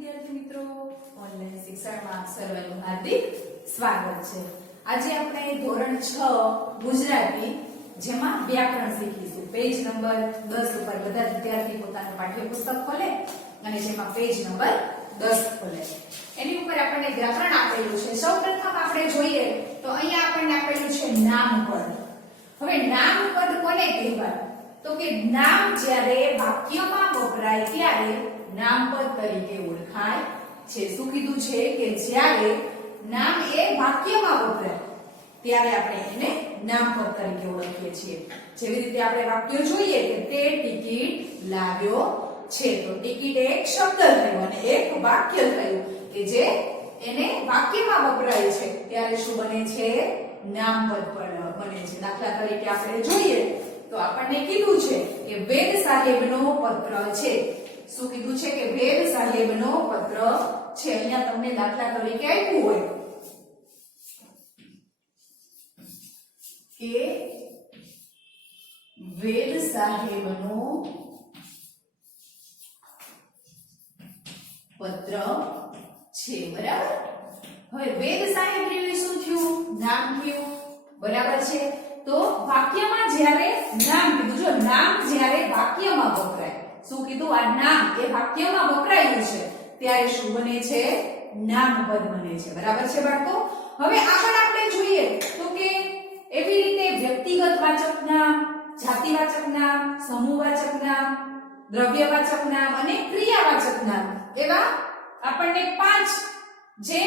વિદ્યાર્થી મિત્રો, ઓનલાઈન શિક્ષણમાં સર્વનું હાર્દિક સ્વાગત છે। આજે આપણે ધોરણ 6 ગુજરાતી જેમાં વ્યાકરણ શીખીશું। પેજ નંબર 10 ઉપર બધા વિદ્યાર્થી પોતાનું પાઠ્યપુસ્તક ખોલે અને જેમાં પેજ નંબર 10 ખોલે। એની ઉપર આપણને વ્યાકરણ આપેલું છે। સૌપ્રથમ આપણે જોઈએ તો અહીંયા આપણને આપેલું છે નામપદ। હવે નામપદ કોને કહેવાય? તો કે નામ જ્યારે વાક્યમાં વપરાય ત્યારે નામપદ તરીકે ઓળખાય છે। શું કીધું છે કે જ્યારે નામ એ વાક્યમાં વપરાય ત્યારે આપણે એને નામપદ તરીકે ઓળખીએ છીએ। જેવી રીતે આપણે વાક્ય જોઈએ કે તે ટિકિટ લાવ્યો છે, તો ટિકિટ એક શબ્દ થયો અને એક વાક્ય થયું કે જે એને વાક્યમાં વપરાય છે ત્યારે શું બને છે? નામપદ બને છે। દાખલા તરીકે આપણે જોઈએ તો આપણને કીધું છે કે વેદ સાહેબનો પત્ર છે। શું કીધું છે કે વેદ સાહેબનો પત્ર છે। અહીંયા તમને દાખલા તરીકે આપ્યું હોય કે વેદ સાહેબનો પત્ર છે, બરાબર। હવે વેદ સાહેબ એટલે શું થયું? નામ થયું, બરાબર છે। તો વાક્યમાં જ્યારે નામ કીધું, જો નામ જ્યારે વાક્યમાં વપરાય, શું કીધું? આ નામ એ વાક્યમાં વપરાયું છે ત્યારે શું બને છે? નામપદ બને છે, બરાબર છે બાળકો। હવે આગળ આપણે જોઈએ તો કે એવી રીતે વ્યક્તિગત વાચક નામ, જાતિવાચક નામ, સમૂહવાચક નામ, દ્રવ્યવાચક નામ અને ક્રિયાવાચક નામ એવા આપણને 5 જે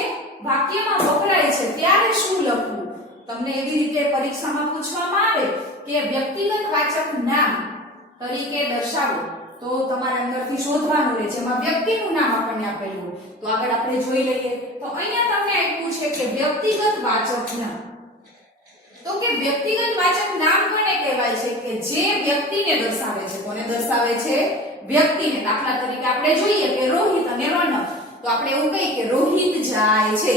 વાક્યમાં વપરાય છે ત્યારે શું લખવું? તમને એવી રીતે પરીક્ષામાં પૂછવામાં આવે કે વ્યક્તિગત વાચક નામ તરીકે દર્શાવો તો તમારે અંદરથી શોધવાનું રહે છે। એમાં વ્યક્તિનું નામ આપણને આપેલું હોય તો આગળ આપણે જોઈ લઈએ તો અહીંયા તમને આપ્યું છે કે વ્યક્તિગત વાચક નામ। તો કે વ્યક્તિગત વાચક નામ કોને કહેવાય છે? કે જે વ્યક્તિને દર્શાવે છે। કોને દર્શાવે છે? વ્યક્તિને। દાખલા તરીકે આપણે જોઈએ કે રોહિત અને રોનક, તો આપણે એવું કહીએ કે રોહિત જાય છે,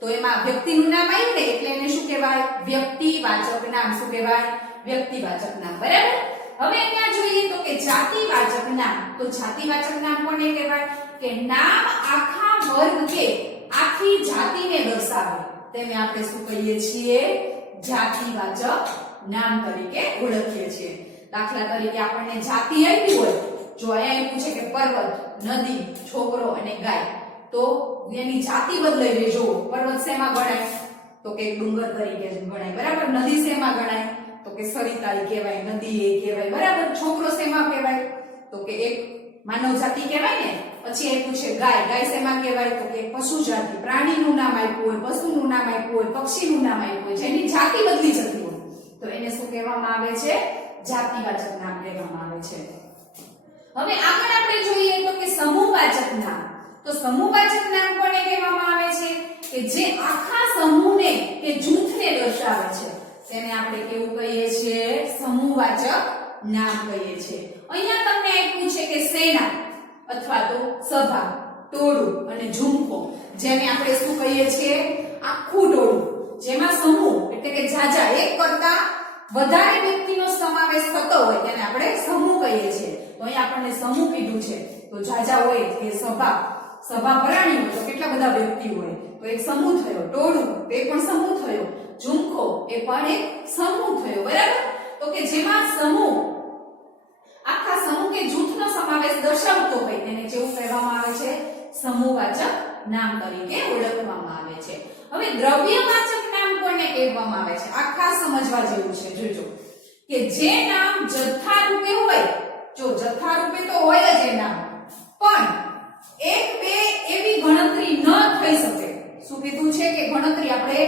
તો એમાં વ્યક્તિનું નામ આવ્યું ને એટલે એને શું કહેવાય? વ્યક્તિવાચક નામ। શું કહેવાય? વ્યક્તિવાચક નામ, બરાબર। હવે અહીંયા જોઈએ તો કે જાતિવાચક નામ, તો જાતિવાચક નામ કોને કહેવાય? કે નામ આખા વર્ગ કે આખી જાતિને દર્શાવે તેને આપણે શું કહીએ છીએ? જાતિવાચક નામ તરીકે ઓળખીએ છીએ। દાખલા તરીકે આપણને જાતિ આપી હોય, જો અહીંયા આપ્યું છે કે પર્વત, નદી, છોકરો અને ગાય, તો એની જાતિ બદલાઈ રહી। જો પર્વત શેમાં ગણાય? તો કે ડુંગર તરીકે ગણાય, બરાબર। નદી શેમાં ગણાય? તો કે સરિતાઈ કહેવાય, નદી એ કહેવાય, બરાબર। છોકરો શેમાં કહેવાય? તો કે એક માનવ જાતિ કહેવાય ને। પછી આપ્યું છે ગાય, ગાય શેમાં કહેવાય? તો કે પશુ જાતિ, પ્રાણીનું નામ આપ્યું હોય, પશુનું નામ આપ્યું હોય, પક્ષીનું નામ આપ્યું હોય, જેની જાતિ બદલી જતી હોય તો એને શું કહેવામાં આવે છે? જાતિવાચક નામ કહેવામાં આવે છે। હવે આગળ આપણે જોઈએ તો કે સમૂહવાચક નામ, તો સમૂહવાચક નામ કોને કહેવામાં આવે છે? કે જે આખા સમૂહને કે જૂથને દર્શાવે છે તેને આપણે કેવું કહીએ છીએ? સમૂહવાચક નામ કહીએ છીએ। અહીંયા તમને આપ્યું છે કે સેના અથવા તો સભા, ટોળું અને ઝુંપો, જેને આપણે શું કહીએ છીએ? આખું ટોળું, જેમાં સમૂહ એટલે કે જાજા એક કરતા વધારે વ્યક્તિનો સમાવેશ થતો હોય તેને આપણે સમૂહ કહીએ છીએ। તો અહીં આપણને સમૂહ કીધું છે, તો જાજા હોય કે સભા ભરાણી હોય તો કેટલા બધા વ્યક્તિ હોય તો એક સમૂહ થયો, ટોળું તે પણ સમૂહ થયો, ઝુંખો એ પણ એક સમૂહ થયો, બરાબર। તો કે જેમાં સમૂહ આખા સમૂહ કે જૂથનો સમાવેશ દર્શાવતો હોય તેને કેવું કહેવામાં આવે છે? સમૂહવાચક નામ તરીકે ઓળખવામાં આવે છે। હવે દ્રવ્યવાચક નામ કોને કહેવામાં આવે છે? આ ખાસ સમજવા જેવું છે। જોજો કે જે નામ જથ્થા રૂપે હોય, જો જથ્થા રૂપે તો હોય જ એ નામ, પણ એક બે એવી ગણતરી ન થઈ શકે। શું કીધું છે? કે ગણતરી આપણે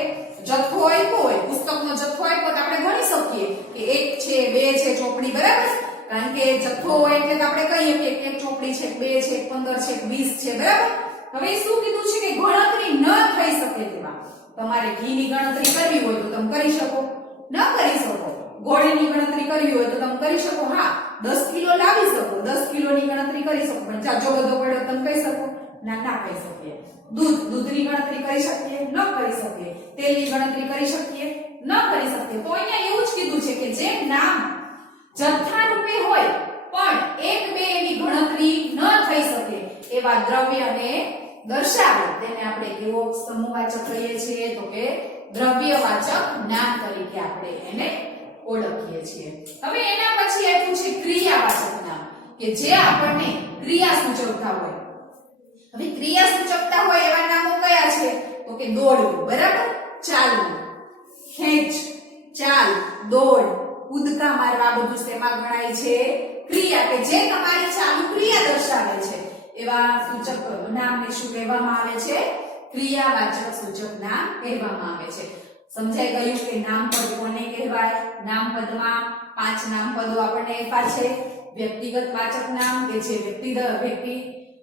જથ્થો આપ્યો હોય, પુસ્તકનો જથ્થો આપ્યો તો આપણે ગણી શકીએ કે 1 છે, 2 છે ચોપડી, બરાબર। કારણ કે જથ્થો હોય એટલે આપણે કહીએ કે એક ચોપડી છે, 2 છે, 15 છે, 20 છે, બરાબર। હવે શું કીધું છે કે ગણતરી ન થઈ શકે તેમાં તમારે ઘીની ગણતરી કરવી હોય તો તમે કરી શકો? ન કરી શકો। ગોળની ગણતરી કરવી હોય તો તમે કરી શકો? હા, 10 કિલો લાવી શકો, 10 કિલોની ગણતરી કરી શકો, પણ જાજો બધો પડ્યો તમે કહી શકો? ના કહી શકીએ। દૂધની ગણતરી કરી શકીએ? ન કરી શકીએ। તેલની ગણતરી કરી શકીએ? ન કરી શકીએ। તો અહીંયા એવું જ કીધું છે કે જે નામ જથ્થા રૂપે હોય પણ એક બે એવી ગણતરી ન થઈ શકે એવા દ્રવ્યને દર્શાવે તેને આપણે કેવો સમૂહવાચક કહીએ છીએ તો કે દ્રવ્યવાચક નામ તરીકે આપણે એને ઓળખીએ છીએ. હવે એના પછી આપ્યું છે ક્રિયાવાચક નામ કે જે આપણને ક્રિયા સૂચવતા હોય. હવે ક્રિયા સૂચવતા હોય એવા નામો કયા છે તો કે દોડવું, બરાબર, ચાલવું, ખેંચ, ચાલ, દોડ, કૂદકા મારવા, બધું શેમાં ગણાય છે? ક્રિયા, કે જે તમારી ચાલુ ક્રિયા દર્શાવે છે એવા સૂચક નામને શું કહેવામાં આવે છે? ક્રિયાવાચક સૂચક નામ કહેવામાં આવે છે. સમજાઈ ગયું કે નામપદ કોને કહેવાય? નામપદમાં 5 નામપદો આપણને આપ્યા છે. વ્યક્તિગત વાચક નામ કે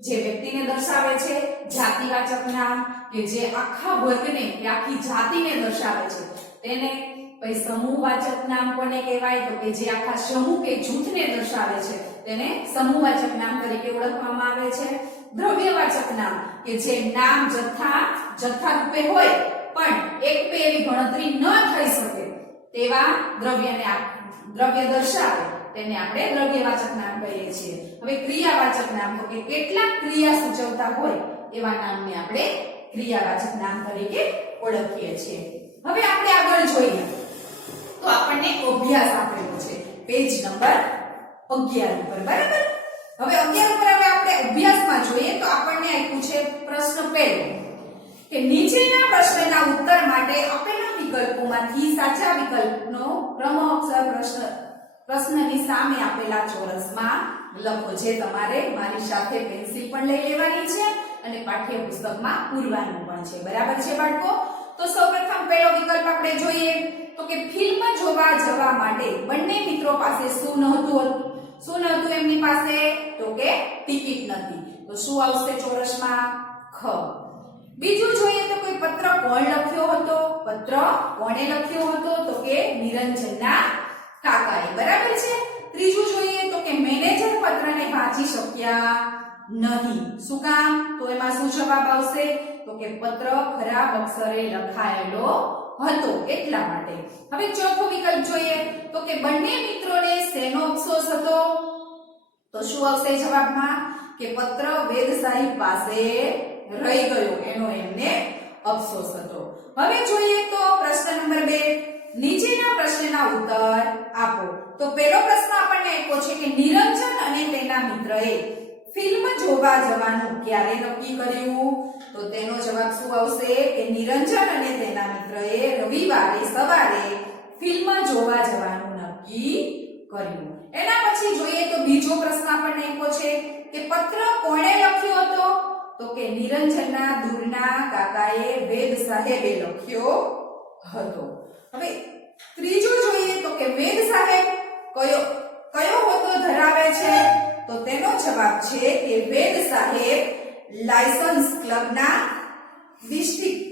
જે વ્યક્તિને દર્શાવે છે, જાતિવાચક નામ કે જે આખા વર્ગને કે આખી જાતિને દર્શાવે છે તેને, પછી સમૂહવાચક નામ કોને કહેવાય તો કે જે આખા સમૂહ કે જૂથને દર્શાવે છે તેને સમૂહવાચક નામ તરીકે ઓળખવામાં આવે છે. દ્રવ્યવાચક નામ કે જે નામ જથ્થા રૂપે હોય પણ એક બે એવી ગણતરી ન થઈ શકે તેવા દ્રવ્ય દર્શાવે તેને આપણે દ્રવ્યવાચક નામ કહીએ છીએ. હવે ક્રિયાવાચક નામ તો કે કેટલાક ક્રિયા સૂચવતા હોય એવા નામને આપણે ક્રિયાવાચક નામ તરીકે ઓળખીએ છીએ. હવે આપણે આગળ જોઈએ તો આપણને અભ્યાસ આપેલો છે પેજ નંબર 11 ઉપર, બરાબર. હવે 11 ઉપર આપણે અભ્યાસમાં જોઈએ તો આપણને આપ્યું છે પ્રશ્ન પહેલો કે નીચેના પ્રશ્નના ઉત્તર માટે આપેલા વિકલ્પોમાંથી સાચા વિકલ્પનો ક્રમઅક્ષર પ્રશ્નની સામે આપેલા ચોરસમાં લખો. જે તમારે મારી સાથે પેન્સિલ પણ લઈ લેવાની છે અને પાઠ્યપુસ્તકમાં પૂરવાનું પણ છે, બરાબર છે બાળકો? તો સૌપ્રથમ પહેલો વિકલ્પ આપણે જોઈએ તો કે ફિલ્મ જોવા જવા માટે બંને મિત્રો પાસે શું નહોતું એમની પાસે તો કે ટિકિટ નથી. તો શું આવશે ચોરસમાં? ખ. બીજું જોઈએ તો કોઈ પત્ર કોણ લખ્યો હતો? પત્ર કોણે લખ્યો હતો તો કે નિરંજનના કાકાએ, બરાબર છે. ત્રીજું જોઈએ તો કે મેનેજર પત્રને વાંચી શક્યા નહીં. શું કામ? તો એમાં શું જવાબ આવશે તો કે પત્ર ખરાબ અક્ષરે લખાયેલો હતો એટલા માટે. હવે ચોથો વિકલ્પ જોઈએ તો કે બંને મિત્રોને શેનો અફસોસ હતો? તો શું આવશે જવાબમાં? કે પત્ર વેદ સાહેબ પાસે રહી ગયો એનો એમને અફસોસ હતો. હવે જોઈએ તો પ્રશ્ન નંબર 2, નીચેના પ્રશ્નના ઉત્તર આપો. તો પહેલો પ્રશ્ન આપણને આપ્યો છે કે નિરંજન અને તેના મિત્રએ ફિલ્મ જોવા જવાનું ક્યારે નક્કી કર્યું? તો તેનો જવાબ શું આવશે કે નિરંજન અને તેના મિત્રએ રવિવારે સવારે ફિલ્મ જોવા જવાનું નક્કી કર્યું. એના પછી જોઈએ તો બીજો પ્રશ્ન આપણને આપ્યો છે કે પત્ર કોણે લખ્યો હતો? તો કે નિરંજનના દૂરના કાકાએ વેદ સાહેબે લખ્યો હતો. હવે ત્રીજું જોઈએ તો કે વેદ સાહેબ કયો હોદ્દો ધરાવે છે? તો તેનો જવાબ છે કે વેદ સાહેબ લાયસન્સ ક્લબના ડિસ્ટ્રિક્ટ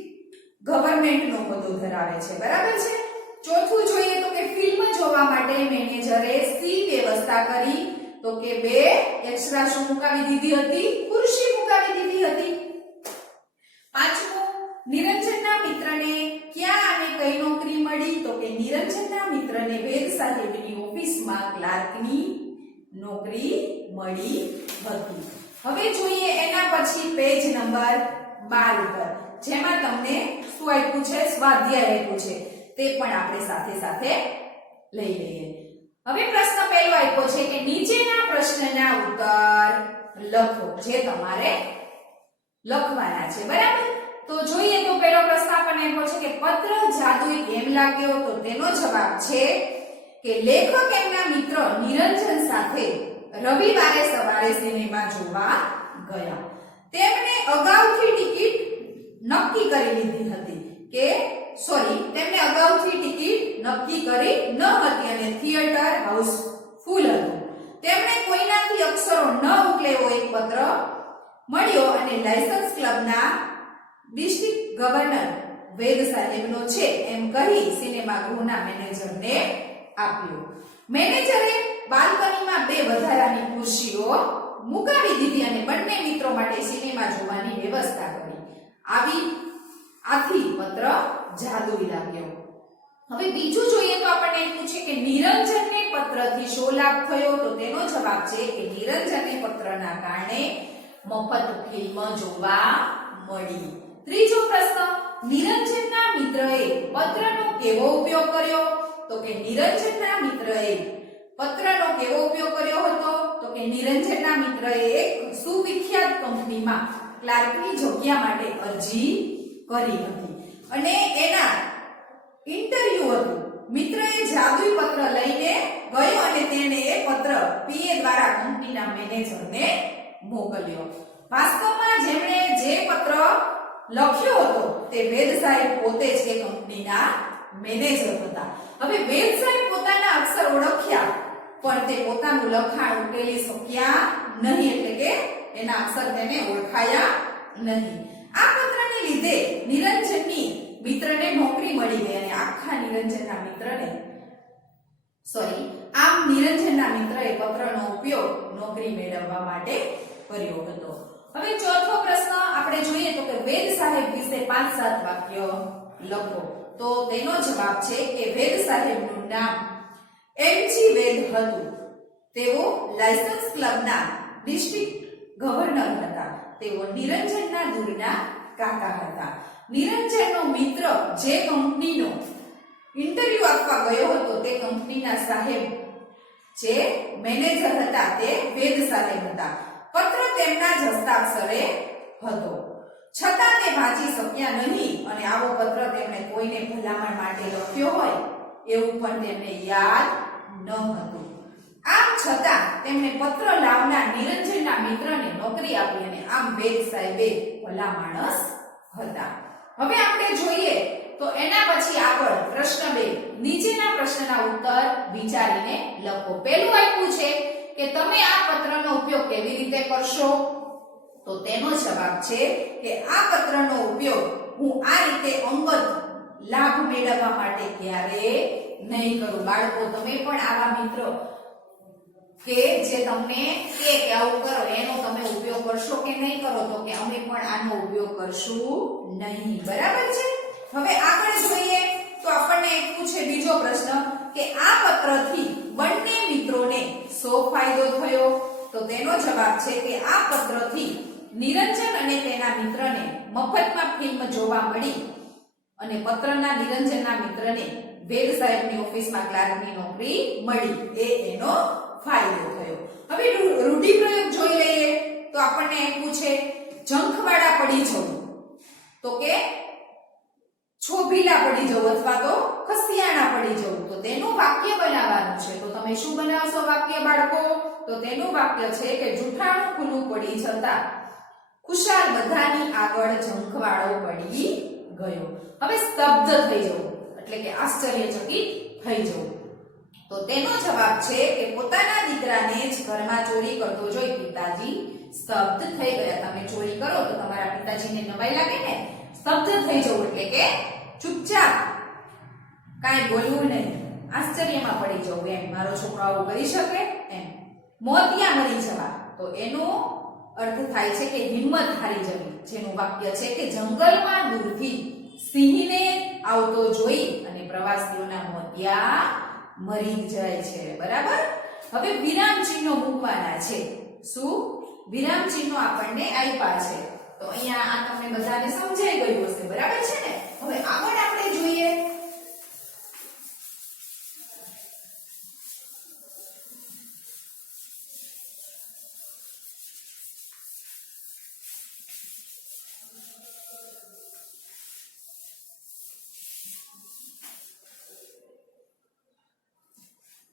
ગવર્નમેન્ટનો હોદ્દો ધરાવે છે, બરાબર છે. ચોથું જોઈએ તો કે ફિલ્મ જોવા માટે મેનેજરે સી વ્યવસ્થા કરી? તો કે 2 એક્સ્ટ્રા શું મુકાવી દીધી હતી? ખુરશી મુકાવી દીધી હતી. પાંચમું, નિરંજનના મિત્રને ક્યાં અને કઈ નોકરી મળી? તો કે નિરંજનના મિત્રને વેદ સાહેબની ઓફિસમાં ક્લાર્કની નોકરી મળી હતી. હવે જોઈએ એના પછી પેજ નંબર 12 ઉપર જેમાં તમને શું આપ્યું છે? સ્વાધ્યાય આપ્યું છે, તે પણ આપણે સાથે સાથે લઈ લઈએ. હવે પ્રશ્ન પહેલો આપ્યો છે કે નીચેના પ્રશ્નના ઉત્તર લખો, જે તમારે લખવાના છે, બરાબર. તો જોઈએ તો પહેલો પ્રશ્ન આપણને આપ્યો છે કે પત્ર જાદુઈ કેમ લાગ્યો? તો તેનો જવાબ છે કે લેખક એમના મિત્ર નિરંજન સાથે રવિવારે સવારે સિનેમા જોવા ગયા. તેમને અગાઉથી ટિકિટ નક્કી કરી લીધી હતી કે તેમને અગાઉથી ટિકિટ નક્કી કરી ન હતી અને થિયેટર હાઉસ ફૂલ હતું. તેમણે કોઈનાથી અક્ષરો ન ઉકલે એવો એક પત્ર મળ્યો અને લાયસન્સ ક્લબના ડિસ્ટ્રિક્ટ ગવર્નર વેદ સાહેબનો છે એમ કહી સિનેમા ગૃહના મેનેજરને આપ્યો. મેનેજરે બાલ્કનીમાં 2 વધારાની ખુરશીઓ મુકાવી દીધી અને બંને મિત્રો માટે સિનેમા જોવાની વ્યવસ્થા કરી. આથી પત્ર જાદુઈ લાગ્યો. હવે બીજું જોઈએ તો આપણને એવું છે કે નિરંજનને પત્રથી શો લાભ થયો? તો તેનો જવાબ છે કે નિરંજનને પત્રના કારણે મફત ફિલ્મ જોવા મળી. ત્રીજો પ્રશ્ન, નિરંજનના મિત્રએ પત્રનો કેવો ઉપયોગ કર્યો? તો કે નિરંજનના મિત્રએ પત્રનો કેવો ઉપયોગ કર્યો હતો? તો કે નિરંજનના મિત્રએ એક સુવિખ્યાત કંપનીમાં ક્લાર્કની જગ્યા માટે અરજી કરી હતી અને એના ઇન્ટરવ્યુ હતું. મિત્રએ જાદુઈ પત્ર લઈને ગયો અને તેણે એ પત્ર પીએ દ્વારા કંપનીના મેનેજરને મોકલ્યો. વાસ્તવમાં જેમણે જે પત્ર લખ્યો હતો તે વેદ સાહેબ પોતે જ એ કંપનીના મેનેજર હતા. હવે વેદ સાહેબ પોતાના અક્ષર ઓળખ્યા પણ તે પોતાનું લખાણ ઉકેલી શક્યા નહીં, એટલે કે એના અક્ષર તેને ઓળખાયા નહીં. આ પત્રને લીધે નિરંજનની મિત્રને નોકરી મળી ગઈ અને આખા નિરંજનના મિત્રને આમ નિરંજનના મિત્રએ પત્રનો ઉપયોગ નોકરી મેળવવા માટે કર્યો હતો. હવે ચોથો પ્રશ્ન આપણે જોઈએ તો કે વેદ સાહેબ વિશે 5-7 વાક્ય લખો. તો તેનો જવાબ છે કે વેદ સાહેબનું નામ એમજી વેદ હતું. તેઓ લાયસન્સ ક્લબના ડિસ્ટ્રિક્ટ ગવર્નર હતા. તેઓ નિરંજનના દૂરના કાકા હતા. નિરંજનનો મિત્ર જે કંપનીનો ઇન્ટરવ્યુ આપવા ગયો હતો તે કંપનીના સાહેબ જે મેનેજર હતા તે વેદ સાહેબ હતા. પત્ર તેમના જ હસ્તાક્ષરે હતો, છતાં તે વાંચી શક્યા નહીં અને આવો પત્ર તેમણે કોઈને ભલામણ માટે લખ્યો હોય એવું પણ તેમને યાદ ન હતું. આમ છતાં તેમણે પત્ર લાવનાર નિરંજનના મિત્રને નોકરી આપી અને આમ વેદ સાહેબે ભલા માણસ હતા. હવે આપણે જોઈએ તો એના પછી આગળ પ્રશ્ન 2, નીચેના પ્રશ્નના ઉત્તર વિચારીને લખો. પહેલું આપ્યું છે કે તમે આ પત્રનો ઉપયોગ કેવી રીતે કરશો? તો તેનો જવાબ છે કે આ પત્રનો ઉપયોગ હું આ રીતે અંગત લાભ મેળવવા માટે ક્યારે નહીં કરું. બાળકો, તમે પણ આવા મિત્રો કે જે તમને કે આવું કરો એનો તમે ઉપયોગ કરશો કે નહીં કરો? તો કે અમે પણ આનો ઉપયોગ કરશું નહીં. બરાબર છે? હવે આગળ જોઈએ તો આપણને એક પૂછે બીજો પ્રશ્ન કે આ પત્રથી બંને મિત્રોને શો ફાયદો થયો? તો તેનો જવાબ છે કે આ પત્રથી નિરંજન અને તેના મિત્રને મફતમાં ફિલ્મ જોવા મળી અને પત્રના નિરંજનના મિત્રને વેદ સાહેબની ઓફિસમાં ક્લાર્કની નોકરી મળી. એનો ફાયદો થયો. હવે રૂઢિપ્રયોગ જોઈ લઈએ તો આપણને એમ પૂછે જંખવાળા પડી જવું, તો કે છોભીલા પડી જવું અથવા તો ખસિયાણા પડી જવું. તો તેનું વાક્ય બનાવવાનું છે. તો તમે શું બનાવશો વાક્ય બાળકો? તો તેનું વાક્ય છે કે જૂઠાણું ખુલ્લું પડી જતા ખુશાલ બધાની આગળ જંખવાળો પડી ગયો. હવે સ્તબ્ધ થઈ જવું એટલે કે આશ્ચર્યચકિત થઈ જવું. તો તેનો જવાબ છે કે પોતાના દીકરાને જ ઘરમાં ચોરી કરતો જોઈ પિતાજી સ્તબ્ધ થઈ ગયા. તમે ચોરી કરો તો તમારા પિતાજીને નવાઈ લાગે ને? સ્તબ્ધ થઈ જવું એટલે કે ચૂપચાપ કાંઈ બોલવું નહીં, આશ્ચર્યમાં પડી જવું. એમ મારો છોકરો આવું કરી શકે એમ. મોતિયા મરી જવા, તો એનો અર્થ થાય છે કે હિંમત હારી જવી. જેનું વાક્ય છે કે જંગલમાં દૂરથી સિંહને આવતો જોઈ અને પ્રવાસીઓના મોતિયા મરી જાય છે. બરાબર? હવે વિરામ ચિહ્નો મૂકવાના છે. શું? વિરામ ચિહ્નો આપણને આપ્યા છે. તો અહીંયા આ તમને બધાને સમજાઈ ગયું હશે. બરાબર છે ને? હવે આગળ આપણે જોઈએ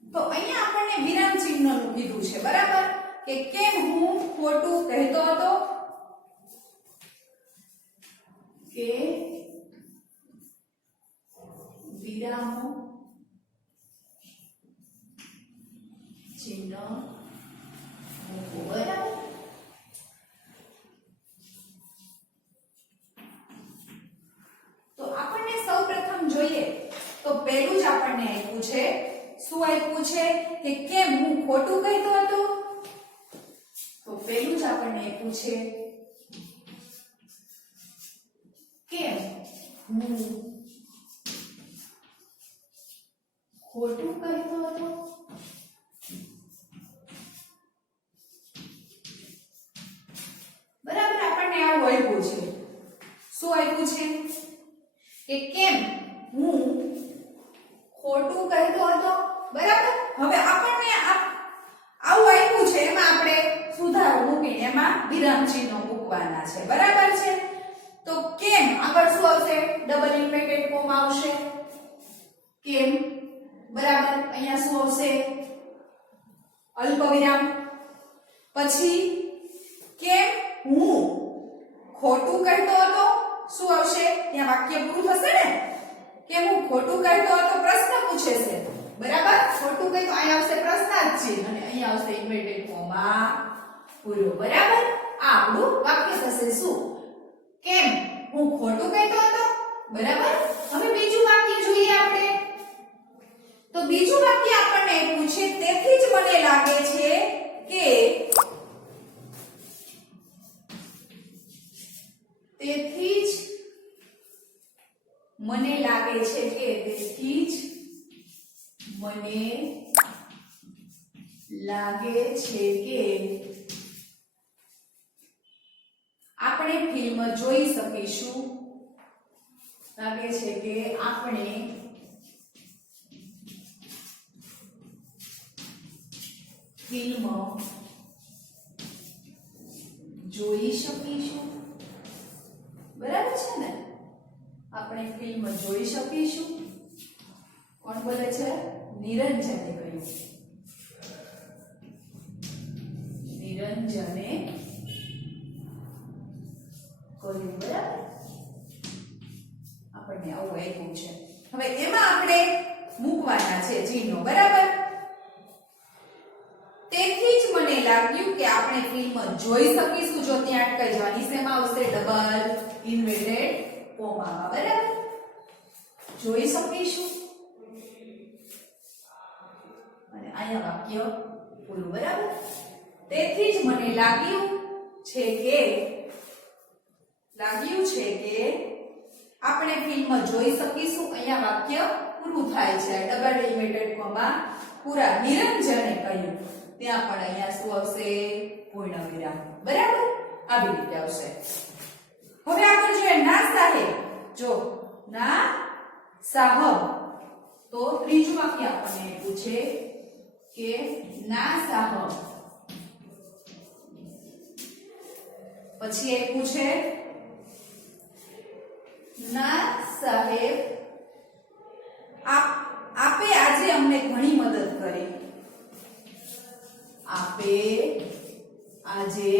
તો અહીંયા આપણને વિરામ ચિહ્નનું કીધું છે. બરાબર? કે કેમ હું ખોટું કહેતો હતો? કે વિરામ ચિહ્ન મૂકો. બરાબર? તો આપણને સૌપ્રથમ જોઈએ તો પહેલું જ આપણને આપ્યું છે. શું આપ્યું છે? કે કેમ હું ખોટું કહેતો હતો? તો પહેલું જ આપણને આપ્યું છે કેમ હું ખોટું કહેતો હતો? આપ્યું છે કે કેમ હું ખોટું કહેતો હતો, બરાબર. હવે આપણને આવું આપ્યું છે, એમાં આપણે સુધારો મૂકીને એમાં વિરામ ચિહ્નો મૂકવાના છે, બરાબર છે. તો કેમ આગળ શું આવશે? ડબલ ઇન્વર્ટેડ કોમા આવશે. કેમ, બરાબર. અહીંયા શું આવશે? અલ્પવિરામ. પછી કેમ હું ખોટું કહેતો હતો, શું આવશે? ત્યાં વાક્ય પૂરું થશે ને. કેમ હું ખોટું કહેતો હતો, પ્રશ્ન પૂછે છે, બરાબર. ખોટું કહે તો અહીંયા આવશે પ્રશ્નાર્થ ચિહ્ન અને અહીંયા આવશે ઇન્વર્ટેડ કોમા પૂરો, બરાબર. આ આપણું વાક્ય થશે. શું? કેમ હું ખોટું કહેતો હતો, બરાબર. હવે બીજું વાક્ય જોઈએ આપણે. તો બીજું વાક્ય આપણને પૂછે તેથી જ મને લાગે છે કે તેથી જ મને લાગે છે કે તેથી જ મને લાગે છે કે આપણે ફિલ્મ જોઈ શકીશું. લાગે છે કે આપણે ફિલ્મ જોઈ શકીશું, બરાબર છે ને. આપણે ફિલ્મ જોઈ શકીશું. કોણ બોલે છે? નિરંજને કહ્યું. નિરંજને કહ્યું, બરાબર. આપણને આવું આપ્યું છે. હવે એમાં આપણે મૂકવાના છે ચિહ્નો, બરાબર. તેથી જ મને લાગ્યું કે આપણે ફિલ્મ જોઈ શકીશું. જો ત્યાં અટકાઈ જવાની શેમાં આવશે? ડબલ ઇન્વર્ટેડ કોમામાં, બરાબર. જોઈ શકીશું અને અહીંયા વાક્ય પૂરું, બરાબર. તેથી જ મને લાગ્યું છે કે આપણે ફિલ્મ જોઈ શકીશું. અહીંયા વાક્ય પૂરું થાય છે. ડબલ ઇન્વર્ટેડ કોમા પૂરા. નિરંજને કહ્યું, ત્યાં પણ અહીંયા શું આવશે? પૂર્ણ વિરામ, બરાબર. આવી રીતે આવશે. હવે આગળ જોઈએ ના સાહેબ. જો ના સાહબ, તો ત્રીજું વાક્ય આપણને પૂછે કે ના સાહબ. પછી એક પૂછે ના સાહેબ આપે આજે અમને ઘણી મદદ કરી. આપે આજે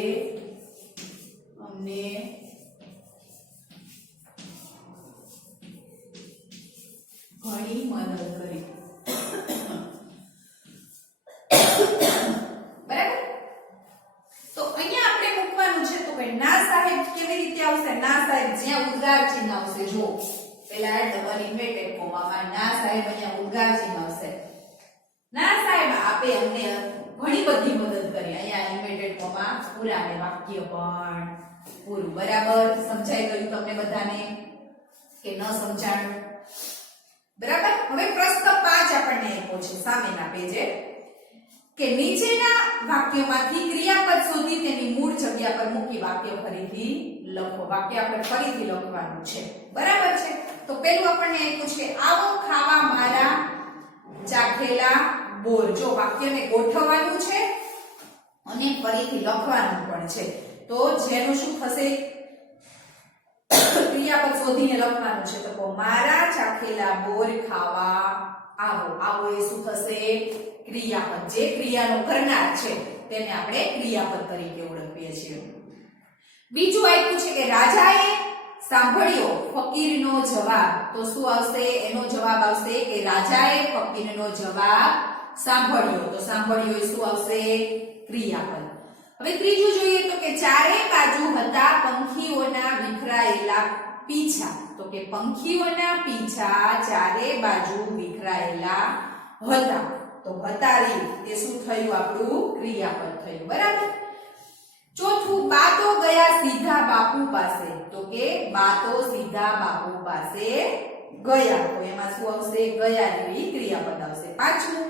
અમને ઘણી મદદ કરી, બરાબર. તો અહીંયા આપણે મૂકવાનું છે તો ભાઈ ના સાહેબ કેવી રીતે આવશે? ના સાહેબ જ્યાં ઉદ્ગાર ચિહ્ન આવશે. જો પેલા ડબલ ઇન્વર્ટેડ કોમામાં ના સાહેબ, અહીંયા ઉદ્ગાર ચિહ્ન આવશે. ના સાહેબ આપે અમને ઘણી બધી મદદ કરી. અહીંયા ઇન્વર્ટેડ કોમા પૂરા ને વાક્ય પણ પૂરું, બરાબર. સમજાઈ ગયું તમને બધાને કે ન સમજાણું? બરાબર. હવે પ્રશ્ન 5 આપણને આપ્યો છે સામેના પેજે કે નીચેના વાક્યોમાંથી ક્રિયાપદ શોધી તેની મૂળ જગ્યા પર મૂકી વાક્ય ફરીથી લખો. વાક્ય આપણે ફરીથી લખવાનું છે, બરાબર છે. તો પહેલું આપણને આપ્યું છે આવો ખાવા મારા ચાખેલા બોર. જો વાક્યને ગોઠવવાનું છે અને ફરીથી લખવાનું પણ છે. તો જેનું શું થશે? ક્રિયાપદ શોધીને લખવાનું છે. તો મારા ચાખેલા બોર ખાવા આવો. આવો એ શું થશે? ક્રિયાપદ. જે ક્રિયાનો કરનાર છે તેને આપણે ક્રિયાપદ તરીકે ઓળખીએ છીએ. બીજું આપ્યું છે કે રાજાએ સાંભળ્યો ફકીરનો જવાબ. તો શું આવશે? એનો જવાબ આવશે કે રાજાએ ફકીરનો જવાબ સાંભળ્યો. તો સાંભળ્યો એ શું આવશે? ક્રિયાપદ. હવે ત્રીજું જોઈએ તો કે ચારે બાજુ હતા પંખીઓના વિખરાયેલા પીછા. તો કે પંખીઓના પીછા ચારે બાજુ વિખરાયેલા હતા. તો હતારી એ શું થયું? આપણું ક્રિયાપદ થયું, બરાબર. ચોથું બા તો ગયા સીધા બાપુ પાસે. તો કે બા તો સીધા બાપુ પાસે ગયા. તો એમાં શું આવશે? ગયા જેવી ક્રિયાપદ આવશે. પાંચમું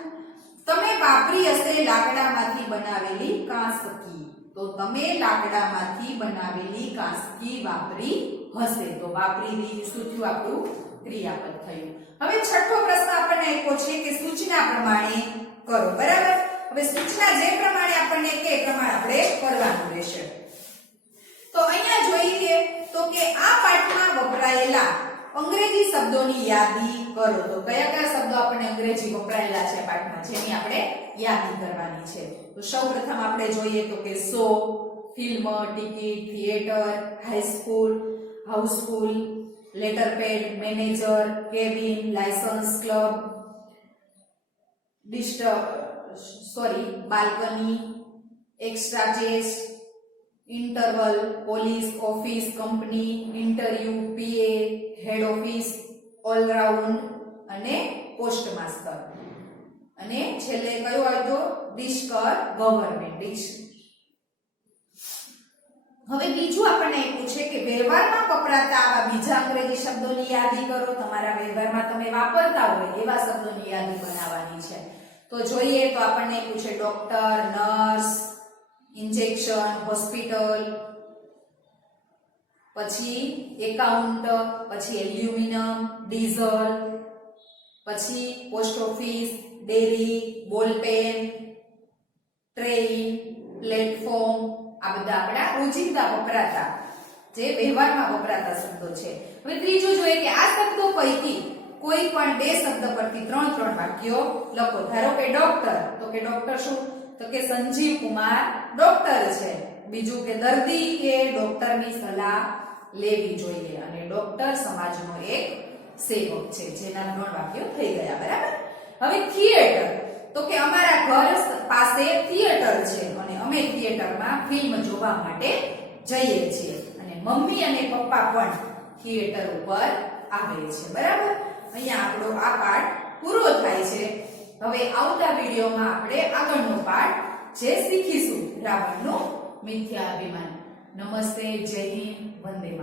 તમે વાપરી હશે લાકડામાંથી બનાવેલી કાંસકી. તો તમે લાકડામાંથી બનાવેલી કાંસકી વાપરી હશે. તો વાપરી દી શું થયું? આપણું ક્રિયાપદ થયું. હવે છઠ્ઠો પ્રશ્ન આપણને આપ્યો છે કે સૂચના પ્રમાણે કરો. બરાબર? હવે સૂચના જે પ્રમાણે આપણને કે પ્રમાણે આપણે કરવાનું રહેશે. તો અહીંયા જોઈએ તો કે આ પાઠમાં વપરાયેલા અંગ્રેજી શબ્દોની યાદી કરો. તો કયા કયા શબ્દો આપણને અંગ્રેજી વપરાયેલા છે પાઠમાં જેની આપણે યાદી કરવાની છે. તો સૌપ્રથમ આપણે જોઈએ તો કે show, film, ticket, theatre, high school, house full, letter pad, manager, cabin, licence, club, balcony, extra chest, interval, police, office, company, interview, PA, head office, all round અને પોસ્ટમાસ્ટર. અને છેલ્લે કયો આવ્યો? ડિસ્કર, ગવર્નમેન્ટ. હવે બીજું આપણને આપ્યું છે કે વ્યવહારમાં વપરાતા આવા બીજા અંગ્રેજી શબ્દોની યાદી કરો. તમારા વ્યવહારમાં તમે વાપરતા હોય એવા શબ્દોની યાદી બનાવવાની છે. તો જોઈએ તો આપણને આપ્યું છે ડોક્ટર, નર્સ, ઇન્જેક્શન, હોસ્પિટલ, પછી એકાઉન્ટ, પછી એલ્યુમિનિયમ, ડીઝલ, પછી post office, dairy, ballpen, train, platform. આ બધા આપણા રોજિંદા વપરાતા જે વ્યવહારમાં વપરાતા શબ્દો છે. હવે ત્રીજું જોઈએ કે આ શબ્દો પૈકી કોઈ પણ બે શબ્દ પરથી ત્રણ વાક્યો લખો. ધારો કે ડોક્ટર, તો કે ડોક્ટર શું? તો કે સંજીવ કુમાર ડોક્ટર છે. બીજું કે દર્દી, કે ડોક્ટરની સલાહ લેવી જોઈએ. અને ડોક્ટર સમાજનો એક સેવક છે. જેના 3 વાક્યો થઈ ગયા. બરાબર? હવે થિયેટર, તો કે અમારા ઘર પાસે થિયેટર છે અને અમે થિયેટરમાં ફિલ્મ જોવા માટે જઈએ છીએ. અને મમ્મી અને પપ્પા પણ થિયેટર ઉપર આવે છે. બરાબર? અહીંયા આપણો આ પાઠ પૂરો થાય છે. હવે આવતા વિડીયોમાં આપણે આગળનો પાઠ જે શીખીશું રાવણનું મિથ્યા અભિમાન. નમસ્તે, જય હિન્દ, વંદે માતરમ.